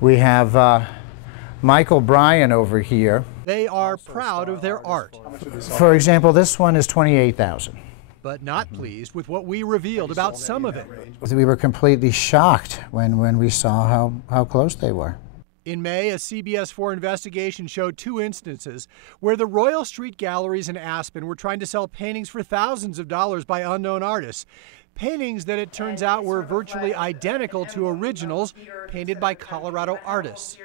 We have Michael Bryan over here. They are proud of their art. For example, this one is $28,000. But not pleased with what we revealed about some of it. We were completely shocked when we saw how close they were. In May, a CBS 4 investigation showed 2 instances where the Royal Street galleries in Aspen were trying to sell paintings for thousands of dollars by unknown artists. Paintings that it turns out were virtually identical to originals painted by Colorado artists.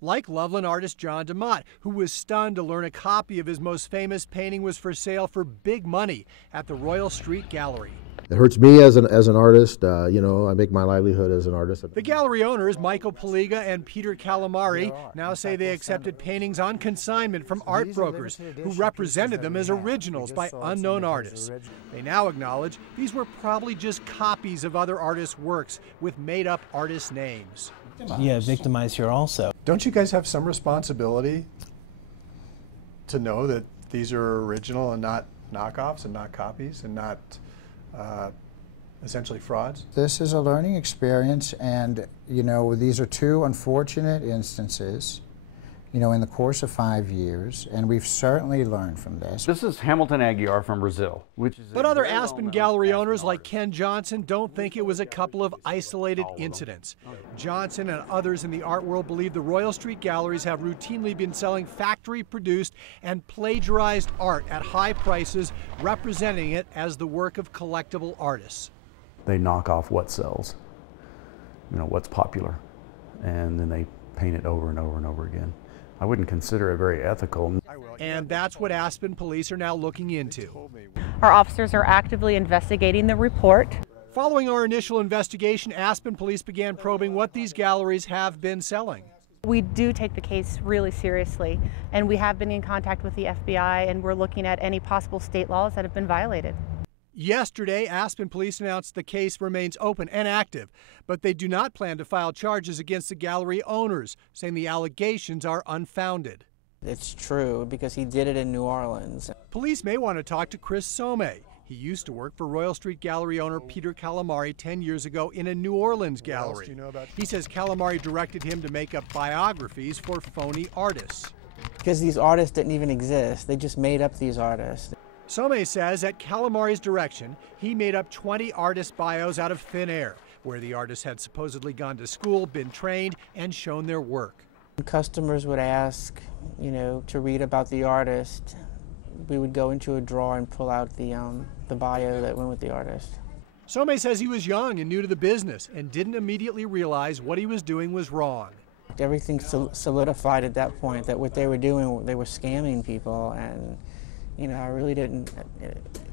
Like Loveland artist John DeMott, who was stunned to learn a copy of his most famous painting was for sale for big money at the Royal Street Gallery. It hurts me as an artist. You know, I make my livelihood as an artist. The gallery owners, Michael Paliga and Peter Calamari, now say they accepted paintings on consignment from art brokers who represented them as originals by unknown artists. They now acknowledge these were probably just copies of other artists' works with made-up artist names. Yeah, victimized here also. Don't you guys have some responsibility to know that these are original and not knockoffs and not copies and not essentially frauds? This is a learning experience, and you know, these are 2 unfortunate instances, you know, in the course of 5 years, and we've certainly learned from this. This is Hamilton Aguiar from Brazil, But other Aspen Gallery owners like Ken Johnson don't think it was a couple of isolated incidents. Johnson and others in the art world believe the Royal Street galleries have routinely been selling factory-produced and plagiarized art at high prices, representing it as the work of collectible artists. They knock off what sells, you know, what's popular, and then they paint it over and over and over again. I wouldn't consider it very ethical. And that's what Aspen police are now looking into. Our officers are actively investigating the report. Following our initial investigation, Aspen police began probing what these galleries have been selling. We do take the case really seriously, and we have been in contact with the FBI, and we're looking at any possible state laws that have been violated. Yesterday, Aspen police announced the case remains open and active, but they do not plan to file charges against the gallery owners, saying the allegations are unfounded. It's true because he did it in New Orleans. Police may want to talk to Chris Some. He used to work for Royal Street Gallery owner Peter Calamari 10 years ago in a New Orleans gallery. He says Calamari directed him to make up biographies for phony artists. Because these artists didn't even exist. They just made up these artists. Some says at Calamari's direction, he made up 20 artist bios out of thin air, where the artists had supposedly gone to school, been trained, and shown their work. Customers would ask, you know, to read about the artist. We would go into a drawer and pull out the bio that went with the artist. Some says he was young and new to the business and didn't immediately realize what he was doing was wrong. Everything solidified at that point that what they were doing, they were scamming people, and you know, I really didn't,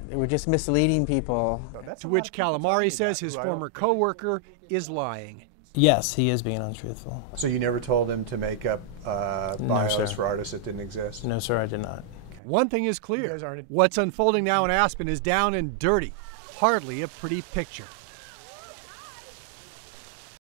they were just misleading people. To which Calamari says his former co-worker is lying. Yes, he is being untruthful. So you never told him to make up bios for artists that didn't exist? No, sir, I did not. One thing is clear. What's unfolding now in Aspen is down and dirty. Hardly a pretty picture.